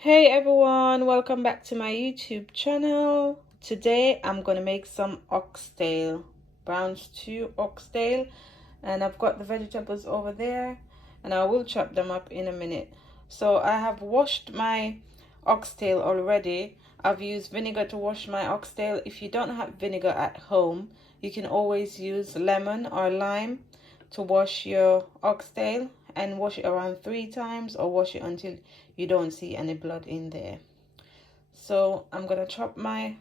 Hey everyone, welcome back to my YouTube channel. Today I'm gonna make some oxtail, brown stew oxtail, and I've got the vegetables over there and I will chop them up in a minute. So I have washed my oxtail already. I've used vinegar to wash my oxtail. If you don't have vinegar at home, you can always use lemon or lime to wash your oxtail, and wash it around 3 times or wash it until you don't see any blood in there. So I'm gonna chop my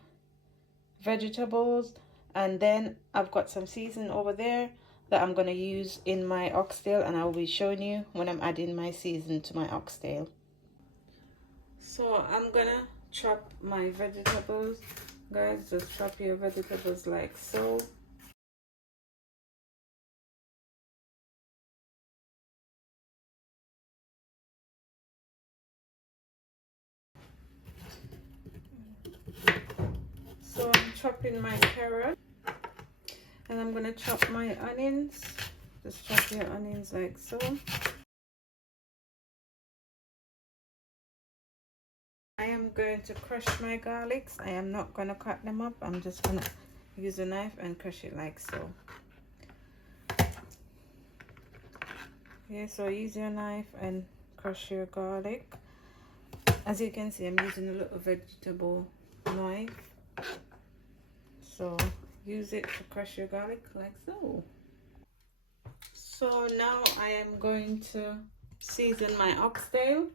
vegetables, and then I've got some seasoning over there that I'm gonna use in my oxtail, and I'll be showing you when I'm adding my seasoning to my oxtail. So I'm gonna chop my vegetables. Guys, just chop your vegetables like so. So I'm chopping my carrot, and I'm gonna chop my onions. Just chop your onions like so. I am going to crush my garlics. I am not gonna cut them up. I'm just gonna use a knife and crush it like so. Yeah, so use your knife and crush your garlic. As you can see, I'm using a little vegetable knife. So use it to crush your garlic like so. So now I am going to season my oxtail,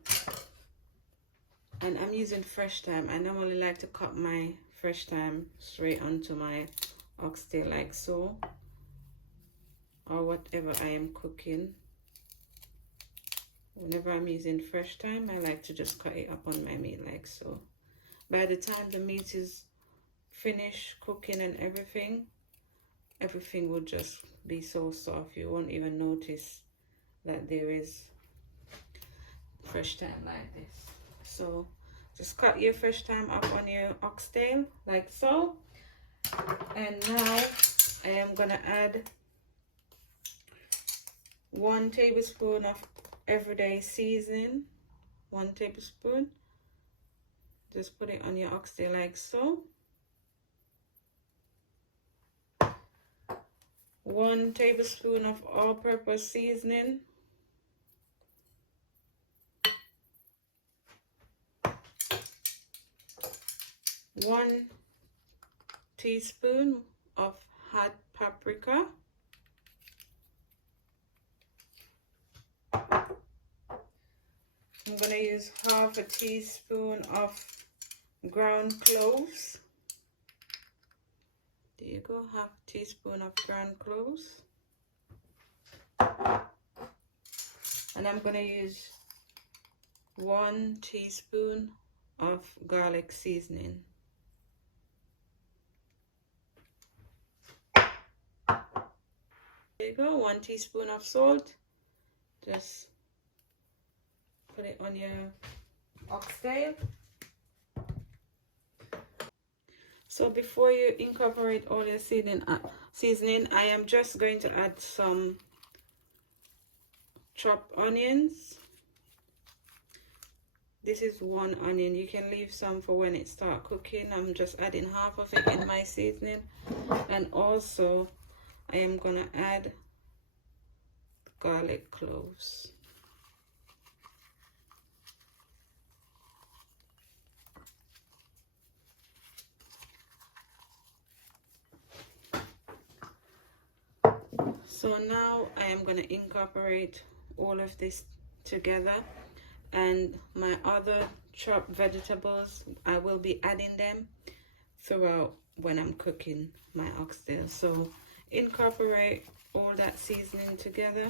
and I'm using fresh thyme. I normally like to cut my fresh thyme straight onto my oxtail like so, or whatever I am cooking. Whenever I'm using fresh thyme, I like to just cut it up on my meat like so. By the time the meat is finished cooking and everything will just be so soft. You won't even notice that there is fresh thyme like this. So just cut your fresh thyme up on your oxtail like so. And now I am gonna add 1 tablespoon of everyday seasoning. 1 tablespoon. Just put it on your oxtail like so. 1 tablespoon of all-purpose seasoning. 1 teaspoon of hot paprika. I'm gonna use half a teaspoon of ground cloves. There you go, half a teaspoon of ground cloves. And I'm gonna use 1 teaspoon of garlic seasoning. There you go, 1 teaspoon of salt. Just put it on your oxtail. So before you incorporate all your seasoning, I am just going to add some chopped onions. This is 1 onion. You can leave some for when it starts cooking. I'm just adding half of it in my seasoning. And also I am gonna add garlic cloves. So now I am going to incorporate all of this together, and my other chopped vegetables, I will be adding them throughout when I'm cooking my oxtail. So incorporate all that seasoning together.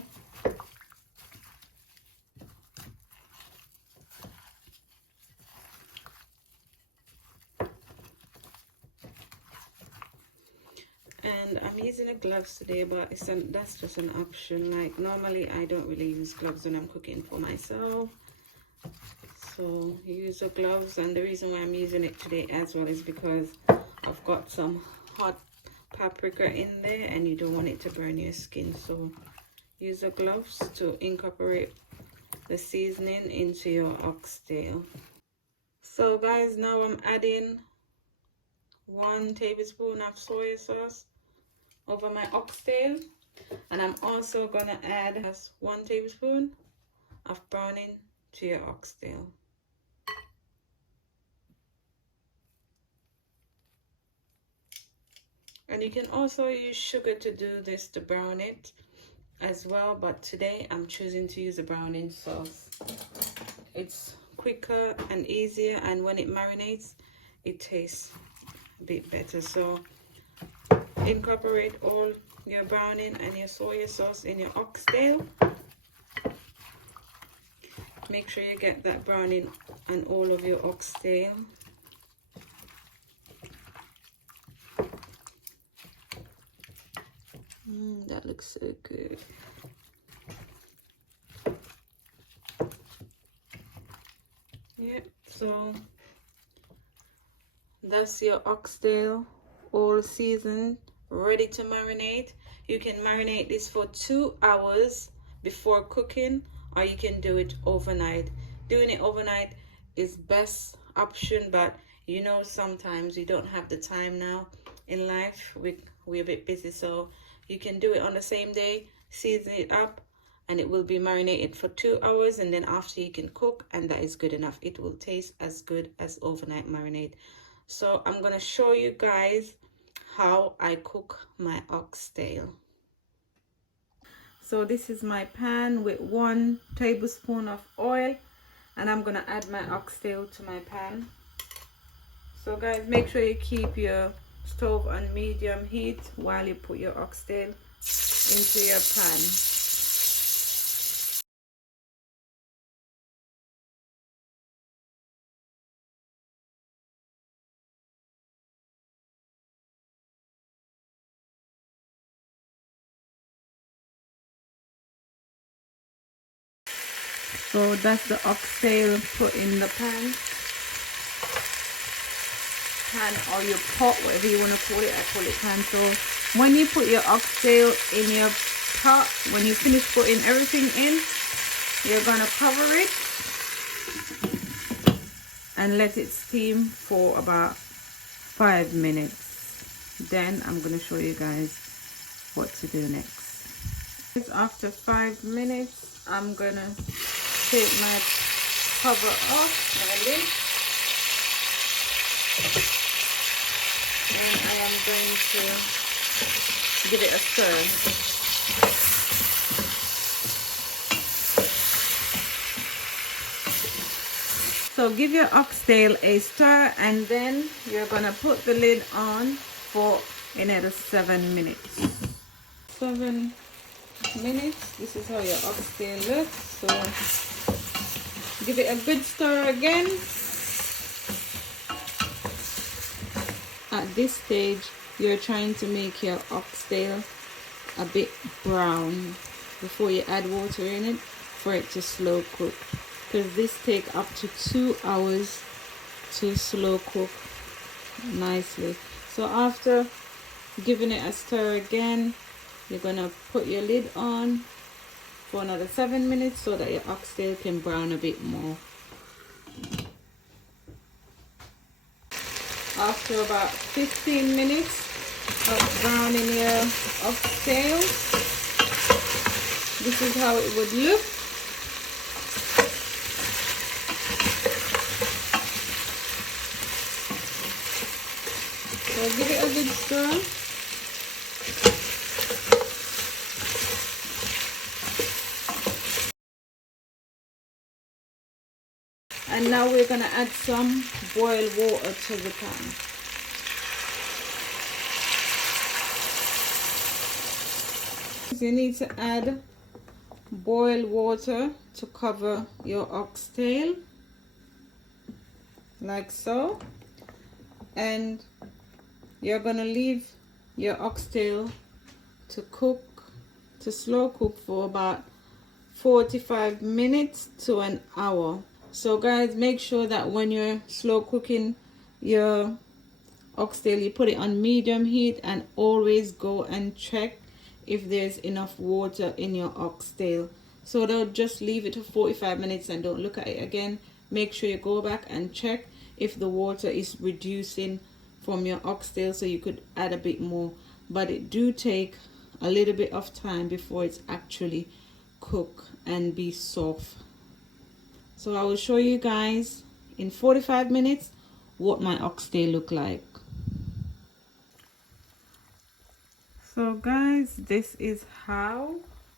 And I'm using the gloves today, but that's just an option. Like normally I don't really use gloves when I'm cooking for myself. So use the gloves, and the reason why I'm using it today as well is because I've got some hot paprika in there and you don't want it to burn your skin. So use the gloves to incorporate the seasoning into your oxtail. So guys, now I'm adding 1 tablespoon of soy sauce over my oxtail, and I'm also gonna add 1 tablespoon of browning to your oxtail. And you can also use sugar to do this, to brown it as well, but today I'm choosing to use a browning sauce. It's quicker and easier, and when it marinates it tastes a bit better. So incorporate all your browning and your soy sauce in your oxtail. Make sure you get that browning on all of your oxtail. That looks so good. Yep, so that's your oxtail all seasoned, ready to marinate. You can marinate this for 2 hours before cooking, or you can do it overnight. Doing it overnight is best option, but you know, sometimes we don't have the time now in life. We're a bit busy, so you can do it on the same day, season it up, and it will be marinated for 2 hours, and then after you can cook, and that is good enough. It will taste as good as overnight marinade. So I'm gonna show you guys how I cook my oxtail. So this is my pan with 1 tablespoon of oil, and I'm gonna add my oxtail to my pan. So guys, make sure you keep your stove on medium heat while you put your oxtail into your pan. So that's the oxtail put in the pan or your pot, whatever you want to call it. I call it pan. So when you put your oxtail in your pot, when you finish putting everything in, you're gonna cover it and let it steam for about 5 minutes. Then I'm gonna show you guys what to do next. After 5 minutes, I'm gonna take my cover off, my lid, and I am going to give it a stir. So give your oxtail a stir, and then you're gonna put the lid on for another 7 minutes. 7 minutes. This is how your oxtail looks. So give it a good stir again. At this stage, you're trying to make your oxtail a bit brown before you add water in it for it to slow cook, because this takes up to 2 hours to slow cook nicely. So after giving it a stir again, you're gonna put your lid on for another 7 minutes so that your oxtail can brown a bit more. After about 15 minutes of browning your oxtail, this is how it would look. So give it a good stir. And now we're going to add some boiled water to the pan. You need to add boiled water to cover your oxtail, like so. And you're going to leave your oxtail to cook, to slow cook for about 45 minutes to an hour. So guys, make sure that when you're slow cooking your oxtail, you put it on medium heat, and always go and check if there's enough water in your oxtail. So don't just leave it to 45 minutes and don't look at it again. Make sure you go back and check. if the water is reducing from your oxtail, so you could add a bit more, but it do take a little bit of time before it's actually cook and be soft. So I will show you guys in 45 minutes what my oxtail look like. So guys, this is how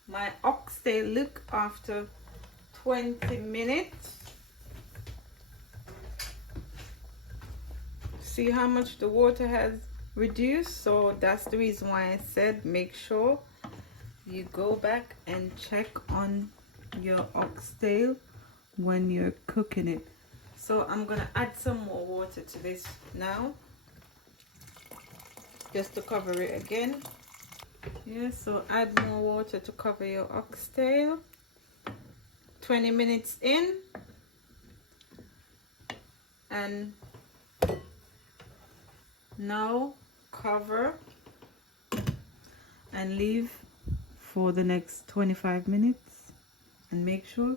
my oxtail look after 20 minutes. See how much the water has reduced? So that's the reason why I said make sure you go back and check on your oxtail when you're cooking it. So I'm gonna add some more water to this now, just to cover it again. Yeah, so add more water to cover your oxtail. 20 minutes in, and now cover and leave for the next 25 minutes, and make sure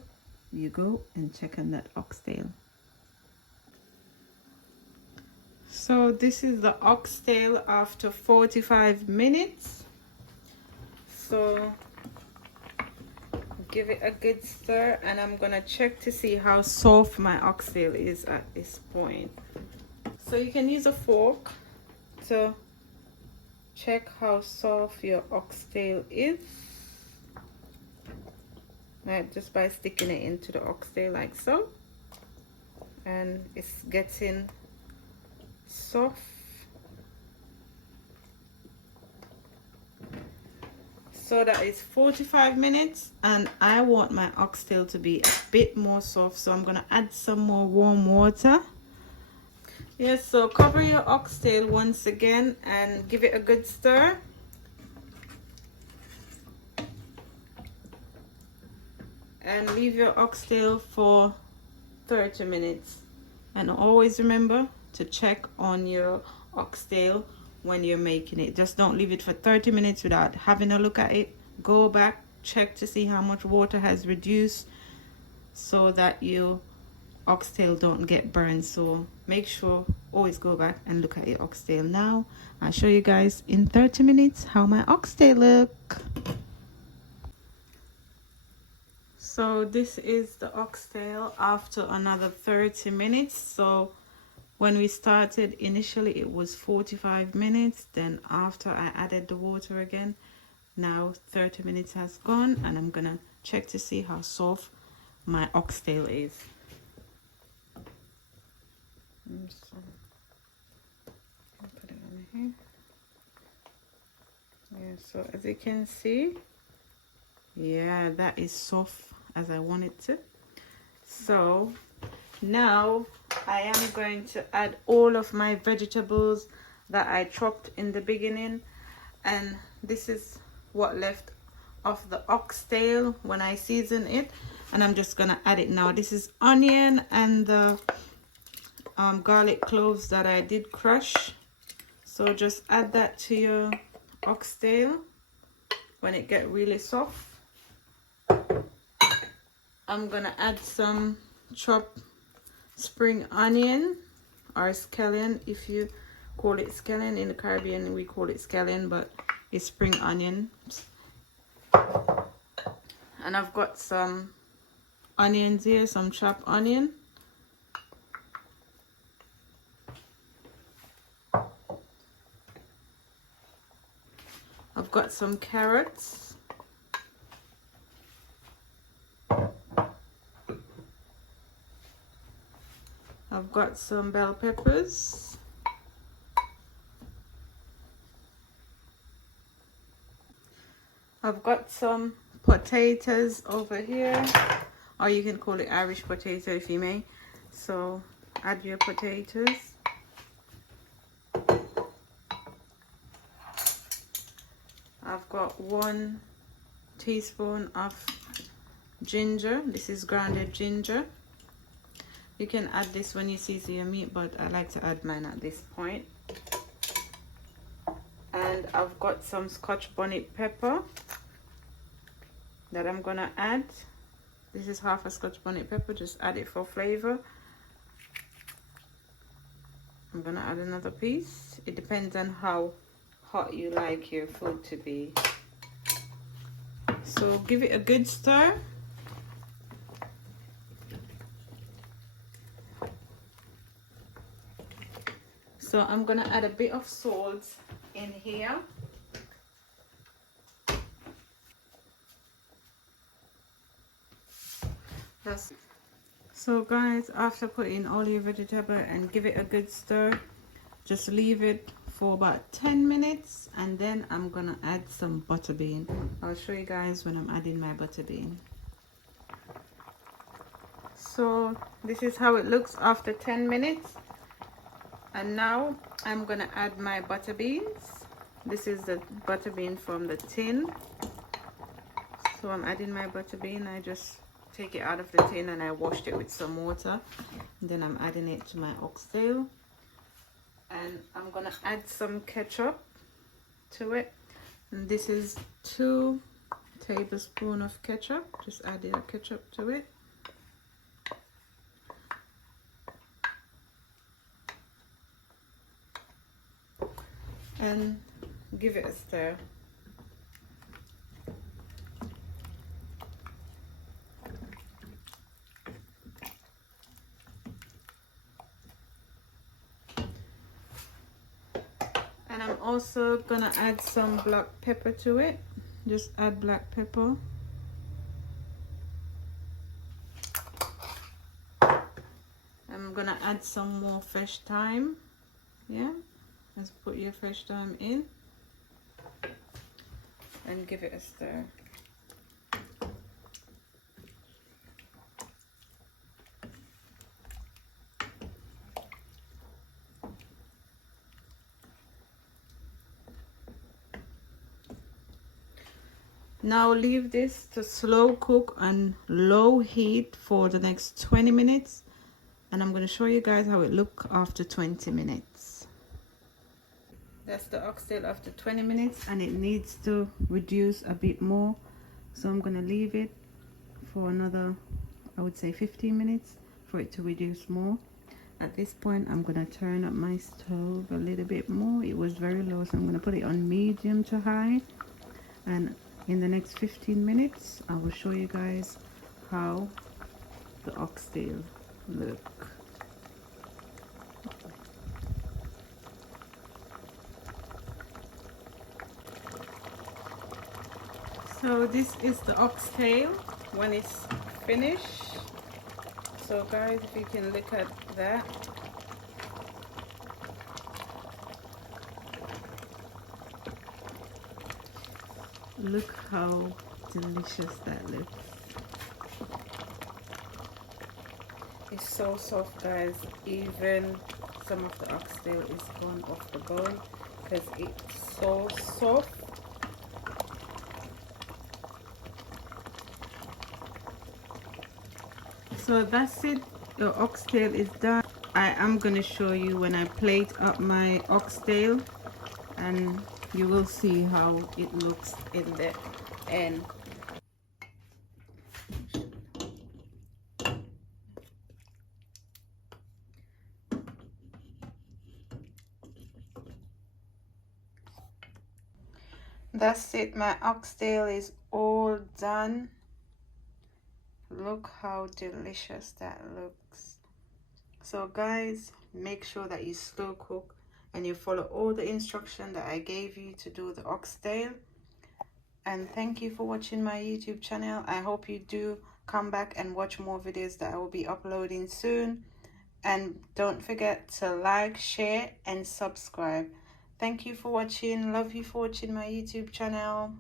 you go and check on that oxtail. So this is the oxtail after 45 minutes. So give it a good stir, and I'm gonna check to see how soft my oxtail is at this point. So you can use a fork to check how soft your oxtail is, right, just by sticking it into the oxtail like so, and it's getting soft. So that is 45 minutes, and I want my oxtail to be a bit more soft, so I'm gonna add some more warm water. Yes, so cover your oxtail once again and give it a good stir. And leave your oxtail for 30 minutes. And always remember to check on your oxtail when you're making it. Just don't leave it for 30 minutes without having a look at it. Go back, check to see how much water has reduced, so that your oxtail don't get burned. So make sure always go back and look at your oxtail. Now I'll show you guys in 30 minutes how my oxtail look. So this is the oxtail after another 30 minutes. So when we started initially it was 45 minutes, then after I added the water again, now 30 minutes has gone, and I'm gonna check to see how soft my oxtail is. So I'll put it on here. Yeah, so as you can see, yeah, that is soft as I want it to. So now I am going to add all of my vegetables that I chopped in the beginning, and this is what left of the oxtail when I season it, and I'm just gonna add it now. This is onion and the garlic cloves that I did crush. So just add that to your oxtail when it get really soft. I'm gonna add some chopped spring onion, or scallion if you call it scallion. In the Caribbean we call it scallion, but it's spring onion. And I've got some onions here, some chopped onion. I've got some carrots. I've got some bell peppers. I've got some potatoes over here, or you can call it Irish potato if you may. So add your potatoes. I've got 1 teaspoon of ginger. This is grounded ginger. You can add this when you season your meat, but I like to add mine at this point. And I've got some Scotch bonnet pepper that I'm gonna add. This is half a Scotch bonnet pepper, just add it for flavor. I'm gonna add another piece. It depends on how hot you like your food to be. So give it a good stir. So I'm gonna add a bit of salt in here. So guys, after putting all your vegetable and give it a good stir, just leave it for about 10 minutes and then I'm gonna add some butter bean. I'll show you guys when I'm adding my butter bean. So this is how it looks after 10 minutes. And now I'm gonna add my butter beans. This is the butter bean from the tin. So I'm adding my butter bean. I just take it out of the tin and I washed it with some water. And then I'm adding it to my oxtail. And I'm gonna add some ketchup to it. And this is 2 tablespoons of ketchup. Just adding a ketchup to it. And give it a stir. And I'm also gonna add some black pepper to it. Just add black pepper. I'm gonna add some more fresh thyme. Yeah, let's put your fresh thyme in and give it a stir. Now leave this to slow cook on low heat for the next 20 minutes. And I'm going to show you guys how it looks after 20 minutes. That's the oxtail after 20 minutes and it needs to reduce a bit more. So I'm going to leave it for another, I would say 15 minutes for it to reduce more. At this point, I'm going to turn up my stove a little bit more. It was very low, so I'm going to put it on medium to high. And in the next 15 minutes, I will show you guys how the oxtail look. So this is the oxtail when it's finished. So guys, if you can look at that. Look how delicious that looks. It's so soft, guys. Even some of the oxtail is gone off the bone because it's so soft. So that's it. The oxtail is done. I am going to show you when I plate up my oxtail and you will see how it looks in the end. That's it, my oxtail is all done. Look how delicious that looks. So guys, make sure that you slow cook and you follow all the instructions that I gave you to do the oxtail. And thank you for watching my YouTube channel. I hope you do come back and watch more videos that I will be uploading soon. And don't forget to like, share and subscribe. Thank you for watching. Love you for watching my YouTube channel.